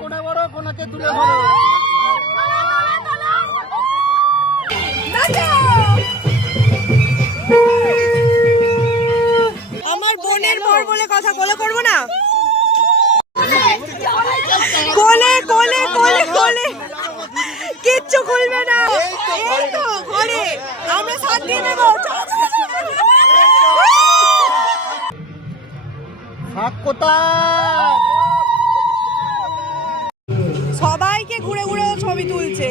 কোণে বড় কোনাকে তুলে ধরো। আমার বোনের বর বলে কথা কোলে করবো না, কোলে কোলে কোলে কোলে কিচ্ছু খুলবে না, এই তো ঘরে আমরা সাথ দিয়ে নেব। সবাইকে ঘুরে ঘুরে ছবি তুলছে।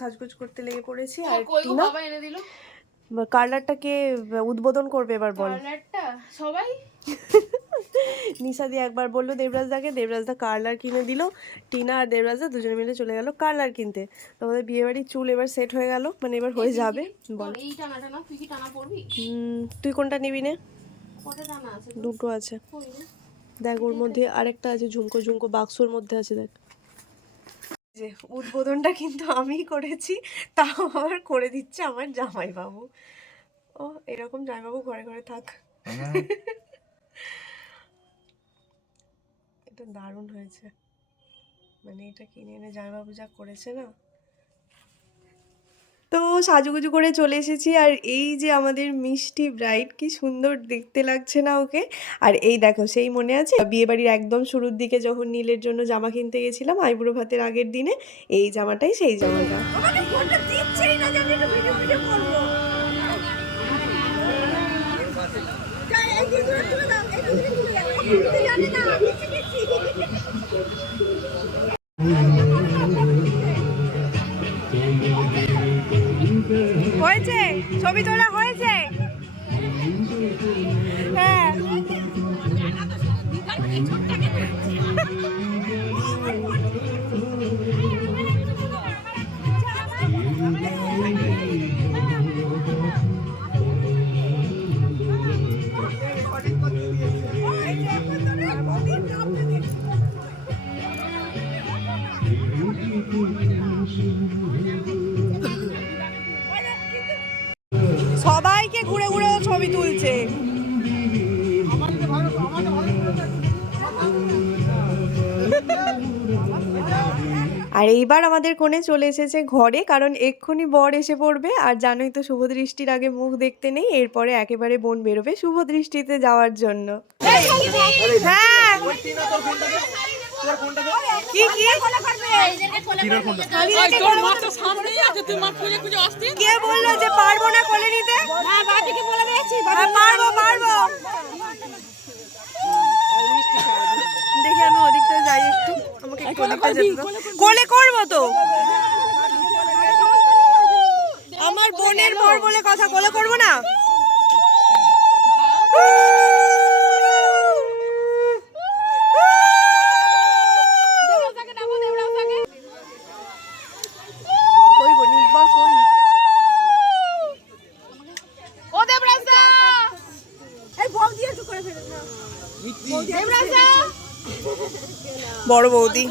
সাজগোজ করতে লেগে পড়েছি। আর টিনা কার্লারটাকে উদ্বোধন করবে এবার বল। সবাই নিশা দিয়ে একবার বললো দেবরাজদাকে, দেবরাজদা কার্লার কিনে দিল। টিনা আর দেবরাজদা দুজনে মিলে চলে গেল কার্লার কিনতে। তোমাদের বিয়ে বাড়ির চুল এবার সেট হয়ে গেল, মানে এবার হয়ে যাবে। বল তুই কোনটা নিবি নে? দুটো আছে দেখ, ওর মধ্যে আরেকটা আছে ঝুমকো ঝুমকো বাক্সর মধ্যে আছে দেখ। যে উদ্বোধনটা কিন্তু আমিই করেছি, তাও আবার করে দিচ্ছে আমার জামাইবাবু। ও এরকম জামাইবাবু ঘরে ঘরে থাক। এটা দারুণ হয়েছে, মানে এটা কিনে এনে জামাইবাবু যা করেছে না। তো সাজুগুজু করে চলে এসেছি, আর এই যে আমাদের মিষ্টি ব্রাইড, কি সুন্দর দেখতে লাগছে না ওকে। আর এই দেখো, সেই মনে আছে বিয়ে বাড়ির একদম শুরুর দিকে যখন নীলের জন্য জামা কিনতে গেছিলাম আইবুড়ো ভাতের আগের দিনে, এই জামাটাই সেই জামাটা। হয়েছে, ছবি তোলা হয়েছে। হ্যাঁ সবাইকে ঘুরে ঘুরে ছবি তুলছে। আর এইবার আমাদের কোণে চলে এসেছে ঘরে, কারণ এক্ষুনি বর এসে পড়বে। আর জানোই তো শুভ দৃষ্টির আগে মুখ দেখতে নেই, এরপরে একেবারে বোন বেরোবে শুভ দৃষ্টিতে যাওয়ার জন্য। হ্যাঁ কি কি কে বললো যে পারবো না কোলে নিতে? পারবো পারবো। দেখি আমি ওদিকটা যাই একটু, আমাকে কোলে করবো তো। আমার বোনের বর বলে কথা কোলে করবো না। বড় বৌদি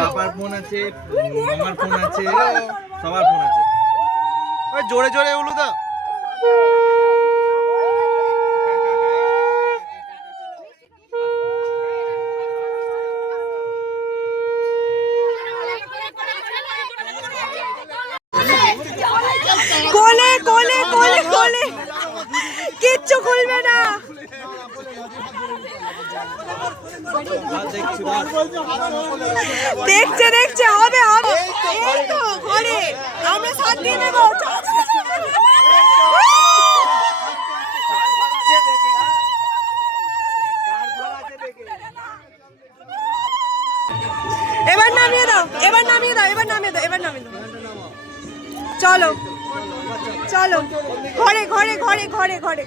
বাবার ফোন আছে, আমার ফোন আছে, সবার ফোন আছে। ওই জোরে জোরে উলু দাও। কোলে কোলে কোলে কোলে কিচ্ছু খুলবে না। দেখছে দেখছে, হবে হবে, এই তো ঘরে আমরা সাথ দিয়ে নেব। এবার নামিয়ে দাও, এবার নামিয়ে দাও, এবার নামিয়ে দাও, এবার নামিয়ে দাও। চলো চলো ঘরে ঘরে ঘরে ঘরে ঘরে।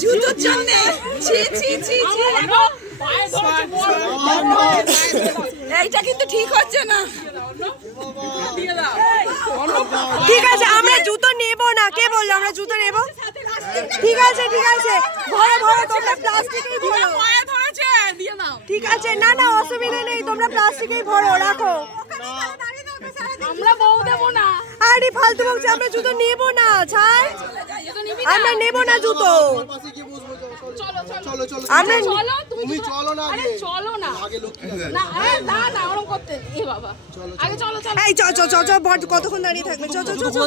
জুতোর জন্য ছি ছি ছি ছি এইটা কিন্তু ঠিক হচ্ছে না। ঠিক আছে আমরা জুতো নেব না, কে বললো আমরা জুতো নেব? ঠিক আছে ঠিক আছে, ভরো ভরো তোমরা প্লাস্টিকেই ভরো। ঠিক আছে, না না অসুবিধা নেই, তোমরা প্লাস্টিকেই ভরো, রাখো। আমরা বউ দেব না। আরে ফালতু বলছে, আমরা জুতো নেব না, ছাড়, আমরা নেব না জুতো। আমরা চলো তুমি চলো না, আরে চলো না না, আরে না না ওরকম করতে এ বাবা, আগে চলো চলো। এই চ চ চ চ, বড় কতক্ষণ দাঁড়িয়ে থাকবে, চ চ চ চ।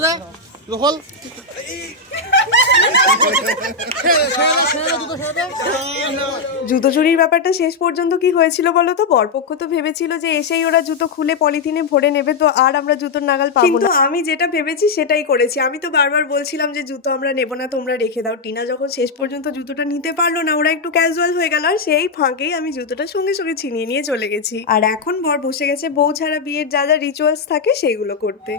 জুতো চুরির ব্যাপারটা শেষ পর্যন্ত কি হয়েছিল বলো তো? বরপক্ষ তো ভেবেছিল যে এসেই ওরা জুতো খুলে পলিথিনে ভরে নেবে, তো আর আমরা জুতোর নাগাল পাবো না। কিন্তু আমি যেটা ভেবেছি সেটাই করেছি। আমি তো বারবার বলছিলাম যে জুতো আমরা নেব না, তোমরা রেখে দাও। টিনা যখন শেষ পর্যন্ত জুতোটা নিতে পারলো না, ওরা একটু ক্যাজুয়াল হয়ে গেল, আর সেই ফাঁকেই আমি জুতোটা সঙ্গে সঙ্গে ছিনিয়ে নিয়ে চলে গেছি। আর এখন বর বসে গেছে বউ ছাড়া বিয়ের যা যা রিচুয়ালস থাকে সেইগুলো করতে।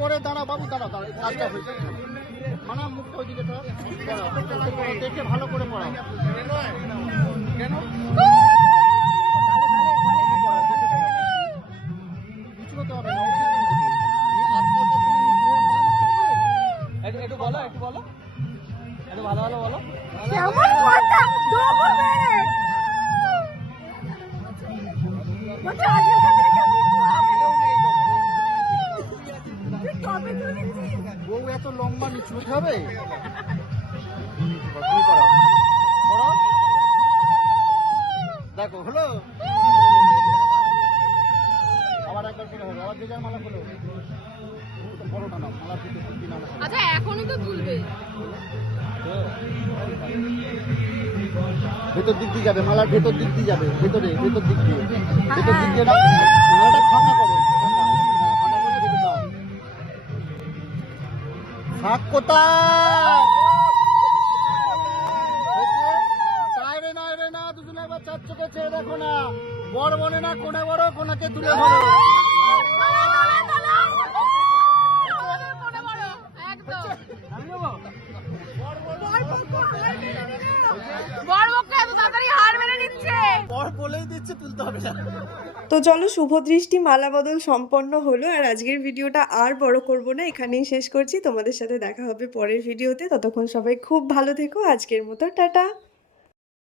পরে দাঁড়া বাবু, দাঁড়া দাঁড়া, কাজটা হয়েছে মানে মুখটা ওইদিকে দেখে ভালো করে পড়া। কেন একটু বলো, একটু বলো, একটু ভালো ভালো বলো। বউ এত লম্বা নিচু হতে হবে? দেখো হলো, আবার একবার করে হবে, আবার যে যার মালা হলো বড়টা নাও, মালার ভিতরে দুটি নাম। আচ্ছা এখনই তো তুলবে, ভেতর দিক দিয়ে যাবে, মালার ভেতর দিক দিয়ে যাবে, ভেতর দিক দিয়ে, ভেতর দিক দিয়ে মালাটা ফাঁকা করো, ফাঁকা করে ভেতর দাও। থাক কোথায়? না দুজনে একবার চার চোখে খেয়ে দেখো না, বড় বনে না কোনে বড়, কোনাকে তুলে ধরো। তো চলো, শুভ দৃষ্টি মালা বদল সম্পন্ন হলো। আর আজকের ভিডিওটা আর বড় করব না, এখানেই শেষ করছি। তোমাদের সাথে দেখা হবে পরের ভিডিওতে, ততক্ষণ সবাই খুব ভালো থেকো। আজকের মতো টাটা।